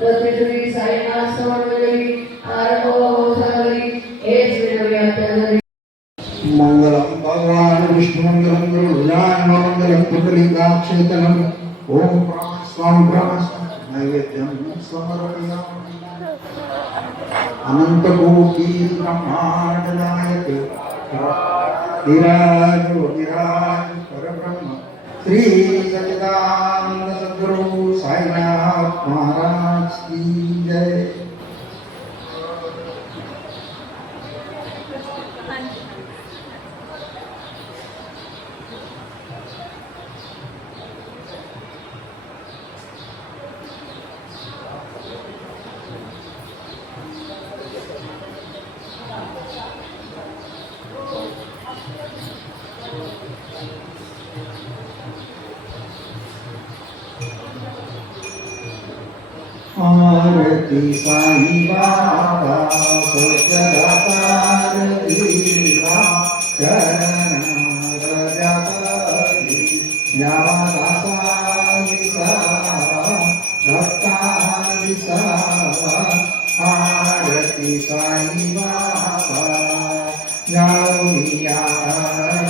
सत्यश्री साईनाथ समन्वयी आरंभ सागरी हेच विनव्यात मंगलम भगवान विष्णु मंगलम गुरुजान मंगलम पुंडलीकाक्षेतनम ओम स्वाम नैवेद्यम समर्पयामि अनंत कोटि ब्रह्मांड नायक विराज परब्रह्म श्री सच्चिदानंद सद्गुरु साईनाथ महाराज की जय। आरती साई बाबा सत्यदातार देवा चरण रजातली यावा दासा विसावा भक्ता विसावा आरती साई बाबा जाऊया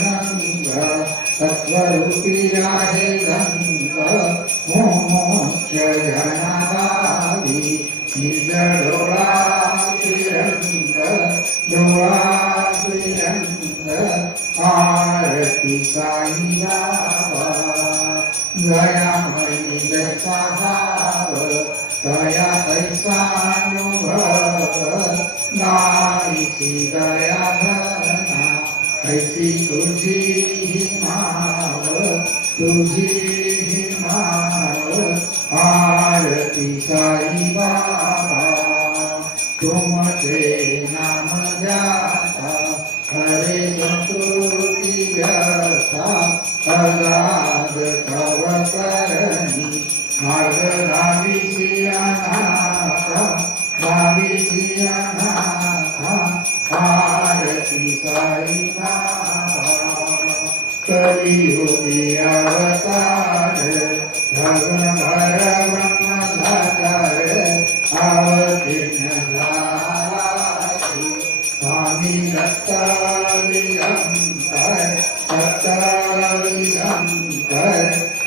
रंग तत्वरूपी आहे रंग मोक्ष जनादारी निज डोळा श्रीरंग डोळा श्रीरंग आरती साई बाबा जयामयी जैसा भाव दया तैसा अनुभव नाहीसी दया धना ऐसी तुझी माव तुझी माव आरती साई बाबा तुमचे नाम जाता हरे संस्कृती व्यथा अगाध तव करणी मार्ग दाविसी अनाथा दाविसी अनाथा आरती साई बाबा कलियुगी अवतार भगवान ब्रह्मधार अवतीर्ण झालासी स्वामी दत्तालिंकर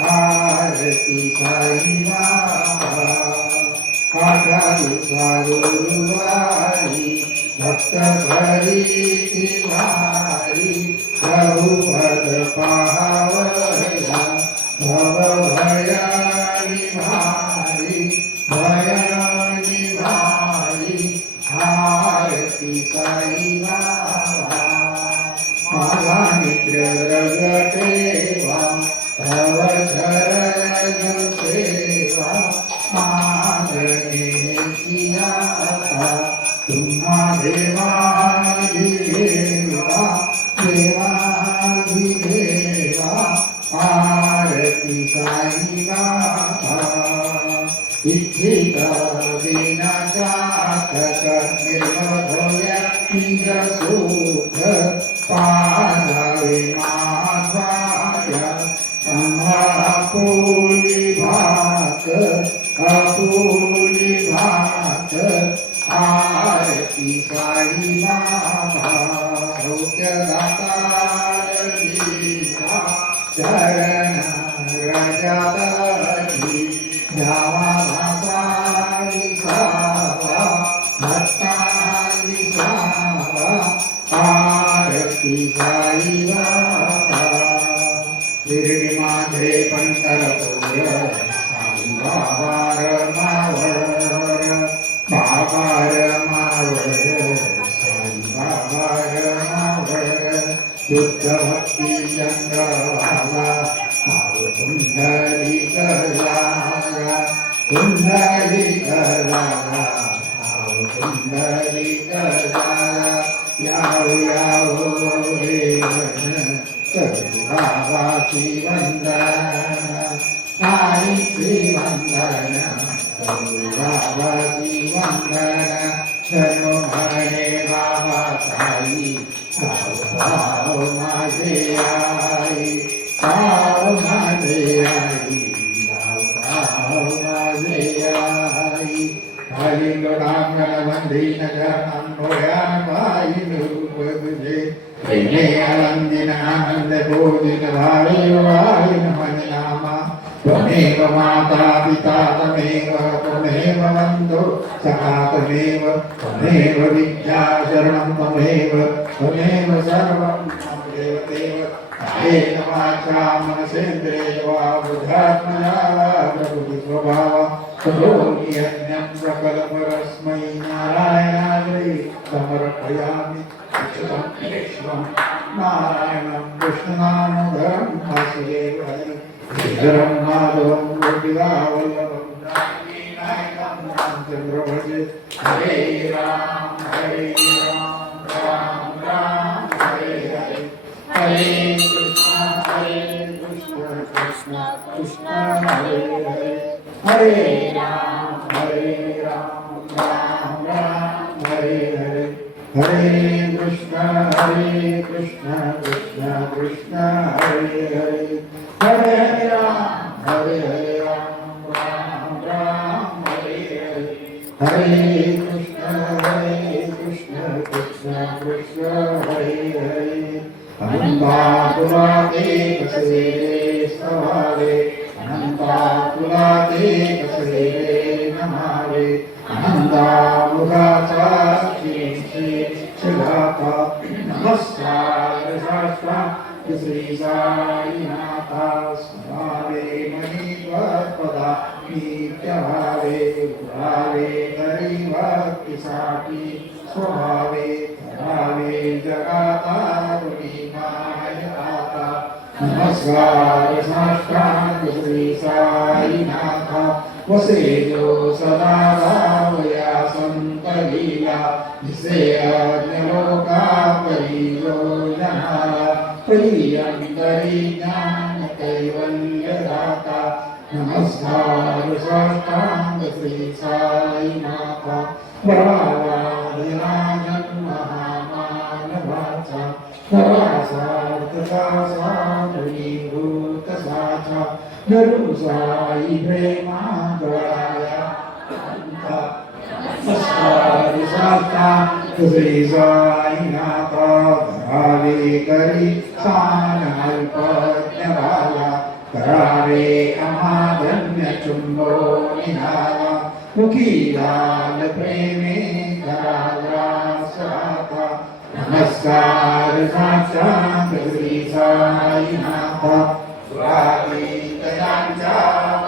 आरती साई बाबा आठारू गुरुवारी भक्त भरी तिवारी प्रभुपद पावया भव भयानी भारी आरती साई बाबा माझा मित्र रगटेवा तव चरण सेवा मागणे आता तुम्हा देवाधिदेवा आरती साई बाबा इच्छित विनाशातक निर्मभोया निज सुख पादावे माध्वाया आपुली भात आरती साई बाबा सौख्यदातार देवा चरण रजातली यावा दासा विसावा भक्ता विसावा आरती साई बाबा शिर्डी माझे पंढरपूर साई बाबा रमावर बाबा रमावर साई बाबा रमावर शुद्ध भक्ती चंद्रवाला कुंडली कलाला कुंडली कलाला कुंडली कलाला यावो देवन करू बाबा श्रीवंदन साई श्रीवंदन करू बाबा श्रीवंदन जनो म्हणे बाबा साई भाव माझे आई भाव माझे आई भाव माझे आई त्वमेव माता पिता त्वमेव त्वमेव बन्धु सखा त्वमेव त्वमेव विद्या शरणं त्वमेव त्वमेव सर्वं मम देवदेव कायेन वाचा मनसेन्द्रियर्वा बुद्ध्यात्मना प्रकृतिस्वभाव करोमि यज्ञं सकलपरस्मै नारायणाय समर्पयामि अच्युतं केशवं नारायणं कृष्णनामोदरं वासुदेवं श्रीधरं माधवं गोपिकावल्लभं जानकीनायकं रामचन्द्र भजे हरे राम राम राम हरे हरे हरे कृष्ण कृष्ण कृष्ण हरे हरे हरे राम राम राम हरे हरे हरे कृष्ण कृष्ण कृष्ण हरे हरे हरे राम राम राम हरे हरे हरे कृष्ण कृष्ण कृष्ण हरे हरे अनंताकुलाते कसे सवारे अनंताकुलाते कसे नमावे अनंतामुखाचा शिलाता नमस्कार शास्त्र श्री साईनाथा स्वावे मणिपदा नित्यभावे भावे तरी भक्तीसाठी स्वभावे करावे जगाता तुम्ही मायता नमस्कार साष्टांग श्री साईनाथा वसे जो सदा भावया संत लीला जिसे अज्ञलोका परियो जनाला प्रियंतरी ज्ञान कैवल्य दाता नमस्कार साष्टांग श्री साईनाथा भवादिराजन महामानवाचा सर्वासार्थका साधुनीभूत साचा नरु साई प्रेमा गळाया नमस्कार साष्टांग श्री साईनाथा धरावे करी सान अल्पज्ञाला करावे अमाधन्य चुंबो निघाला मुखी लाल प्रेमे कराला साता नमस्कार साष्टांग श्री साईनाथा स्वादितयांच्या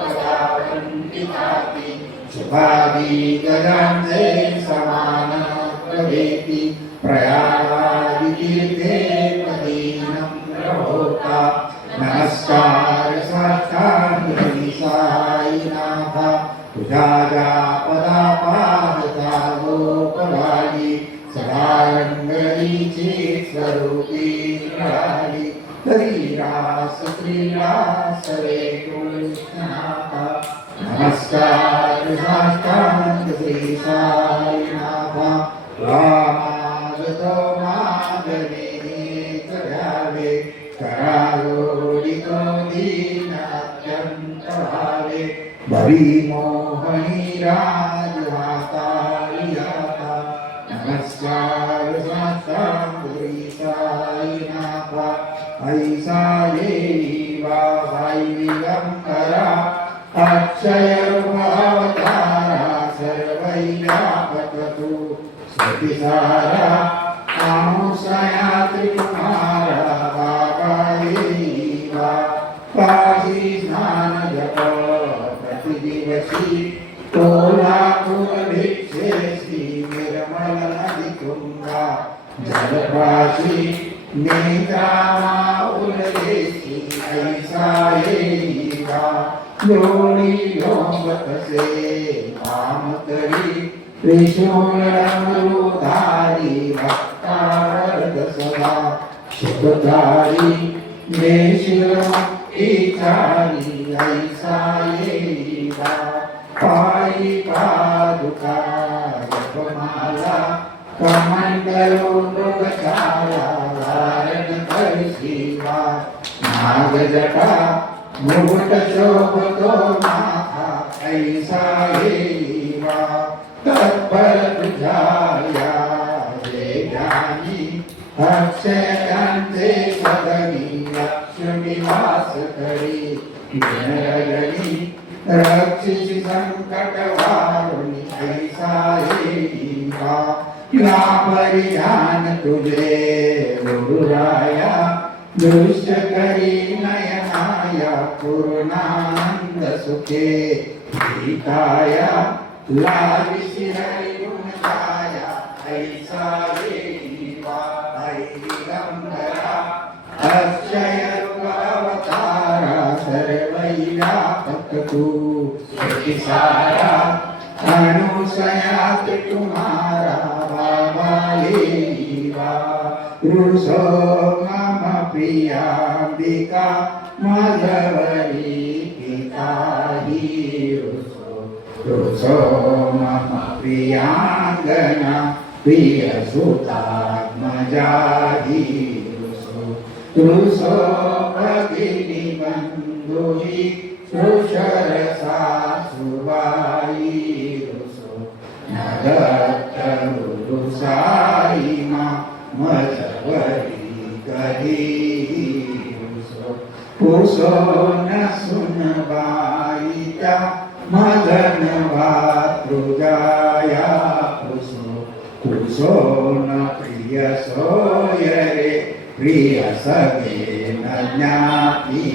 पदावंतिताती शुभादितयांचे समान प्रवेती प्रयागादितीर्थे पदीनं प्रभोता नमस्कार साष्टांग श्री साईनाथा तुझ्या ज्या पदापाहता गोपवाली सदा रंगलीची स्वरूपी राहिली तरी रास क्रीडा सरे कृष्णनाथा नमस्कार साष्टांग श्री साईनाथा रामागतो मागणे करावे करालोडितो दीन अत्यंत भावे भरी मोहनी राजहातारियाता नमस्कार साष्टांग श्री साईनाथा ऐसा येवा साई विगंकरा अक्षय रूपावतारा सर्वैव्यापकतु स्वतिसारा आमुषया त्रिकुमारा बाबायेवा काशी स्नान जप प्रतिदिवसी कोल्हापूर भिक्षेसी निर्मल नदी कुंभा जलपाशी नेत्रावा उलदेशी ऐसा येवा लोणी लोंबतसे मामतरी त्रिशूलमरुधारी भक्तावरद सदा शुभधारी देशिरमुक्तिचारी ऐसा येवा पायी पादुका जपमाला कमंडलो मृगछाया धारण करशिवा नागजटा मुकुट शोभतो माथा ऐसा येवा तत्पर तुझ्या या वेगानी अक्षयांचे सदनी लक्ष्मी वास करी विनरगणी रक्षिषि संकट वारुणी ऐसा येईवा या परिधान तुझे गुरुराया दृश्य करी नयनाया पूर्णानंद सुखे गीताया तुला विशिराई गुणताया ऐसा येईवा ऐ दिगंबरा अक्षय अवतारा सर्वैव्यापक तू सारा अनुसयात तुम्हारा बाबा येईवा रुसो मम प्रियांबिका माधवरी पिताही रुसो मम प्रियांगना प्रिय सुता मजाही रुसो भगिनी बंधुही सुशरसा सुबाई रुसो नदत्त रुसाई मा मजवरी कधी रुसो न सुनबाई त्या मदन भातृजाया रुसो न प्रिय सोयरे प्रिय सगे न ज्ञाती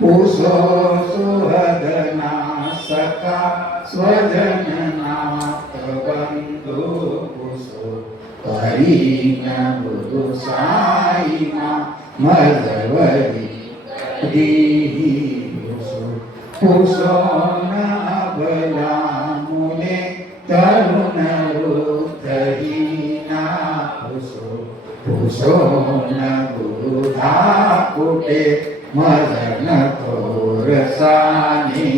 पुसो सुहदना सखा स्वजनना बंधु पुसो हरिण बुधु साई मा मजवरी दीही पुसो न अबला मुने तरुण वृद्धहीना पुसो न गुरुधा कुटे मदन थोरसानी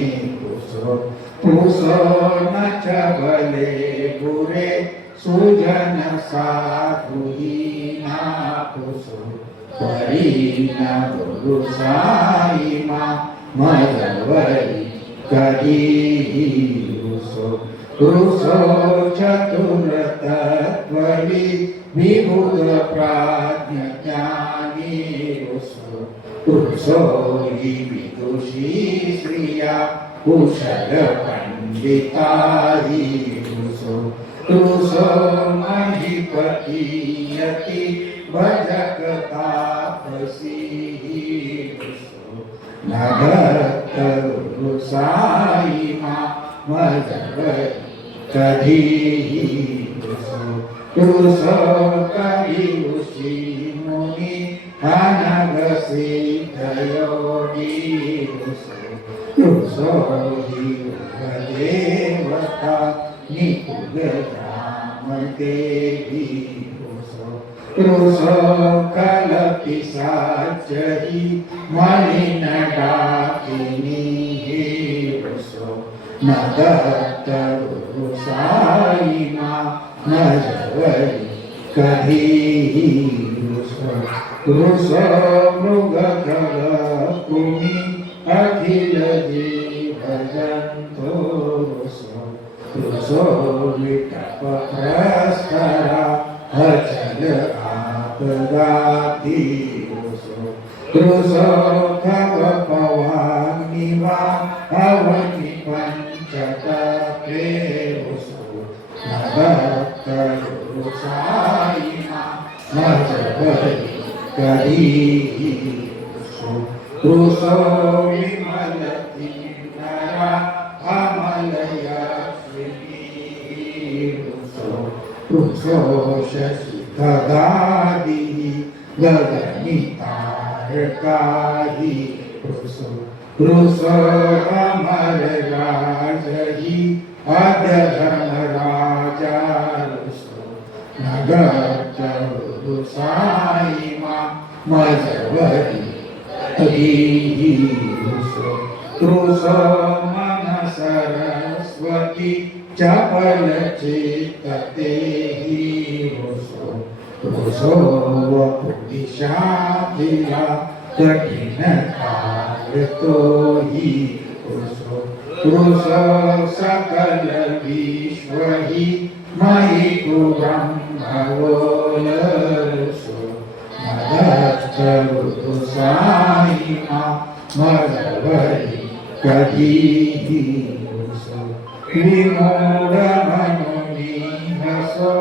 पुसो न चबले बुरे सुजन साधुहीना पुसो परीन गुरु साई मा मजवरी कधीही रुसो चतुर तत्वरी विभुत प्राज्ञ ज्ञानी रुसो हि विदुषी श्रिया कुशल पंडिताही रुसो महीपति यति भजक तापसी नगत रुसाई मा मजवरी कधीही रुसो करी ऋषि मुनि अनग सिद्धयोगी रुसो हि देवता निकुल राम देवी रुसो कल पिशाचहि मलिन डाकिनी रुसो नदत्त रुसाई मा मजवरी कधीही रुसो मृगधर कुमि अखिल जीव जंतो रुसो विटप प्रस्तरा अचल आपदाति रुसो खग पवानिवा अवनि पंचतत्वे नदत्त रुसाई मा मजवरी कधीही रुसो विमल किन्नरा अमल यश्विनी रुसो शशि खगादिहि गगनि तारकाहि रुसो अमर राजहि अधर्म राजा रुसो नगत रुसाई मा मजवरी कधीही रुसो मन सरस्वती चपल चित्तते रुसो वपुदिशाखिला कठिन काल तो ही पुरुष सकल विश्व हि मयि तु ब्रह्मवोलसो मदच्च मृदु साई मदवरि कधीहि विमूढमनुनीहसो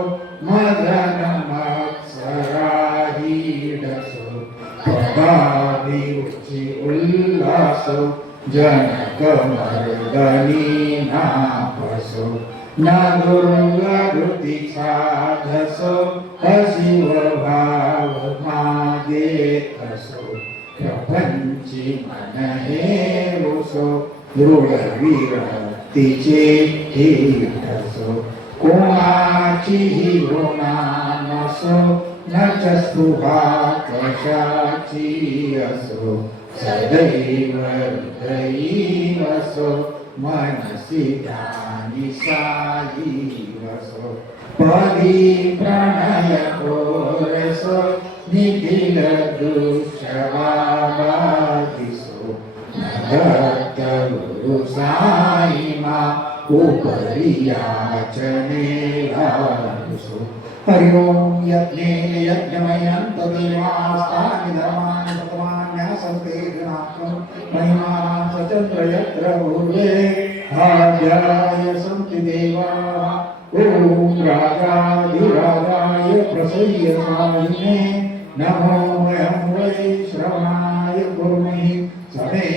मदनमत्सराहीडसो पदाभिरुचि उल्लासो जनकमर्दनी नापसो न दुर्गति साधसो अशिव भाव मागेतसो प्रपंची मन हेरुसो दृढ विरक्तीचे हेठसो कोणाचीही गुणा नसो न च स्पृहा कशाची असो सदैव हृदयी वसो मनसि ध्यानि साई वसो पदी प्रणय कोरसो निखिल दुष्यवादिसो दत्त गुरु साई मा उपरि याचने लासो हरि ओम यज्ञेन यज्ञमयं तदेवास्तानि धर्माणि सत्वान्यासन्ते गणाकं महिमानां सचन्द्र यत्र पूर्वे आद्याय सन्ति देवाः ॐ राजाधिराजाय प्रसय्य स्वामिने नमो वयं वै श्रवणाय कुर्महि समे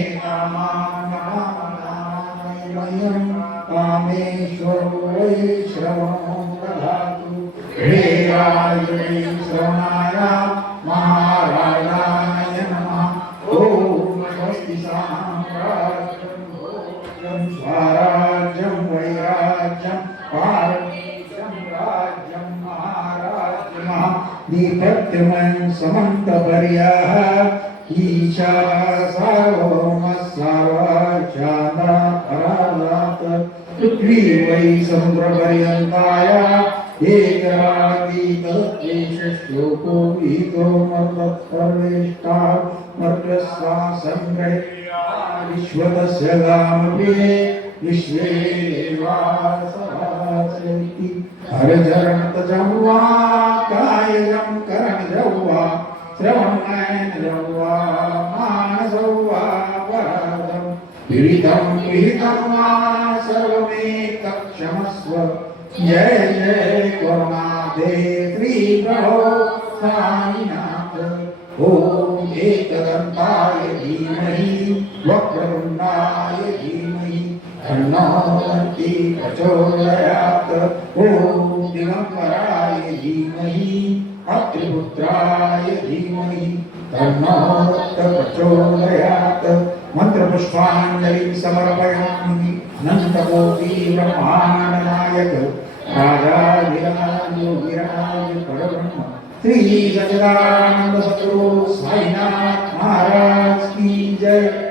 कामानामयं कामेश्वरो वै श्रवणो दधातु हेराय वै श्रवणाय महाराजाय नमः ॐ स्वस्ति साम्राज्यं भोज्यं स्वराज्यं वैराज्यं पारमेशं राज्यं महाराज्यमः दीपत्यमं समन्तपर्यः ईशा सार्वभौमः सर्वज्ञाता परादात पृथ्वी वै समुद्रपर्यन्ताया एकरातीतद्वेषश्लोको गीतो मर्तत्पर्वेष्टा मर्त्यस्वा सङ्ग्रहे विश्वतस्य गामपि विश्वे देवासभासयति हरचरणतजं कायजं करणजं वा श्रवणनयनजं वा मानसं वा परादं विहितं वा सर्वमेतत्क्षमस्व जय जय करुणाधे श्री प्रभो साईनाथ ओम एकदन्ताय धीमहि वक्रतुण्डाय धीमहि तन्नो दन्ति प्रचोदयात् ओम दिगम्बराय धीमहि अत्रिपुत्राय धीमहि तन्नो प्रचोदयात् मंत्रपुष्पाञ्जलिं समर्पयामि अनन्तकोटि ब्रह्माण्डनायक राजाधिराज योगिराज परब्रह्म श्री सच्चिदानंद सद्गुरु साईनाथ महाराज की जय।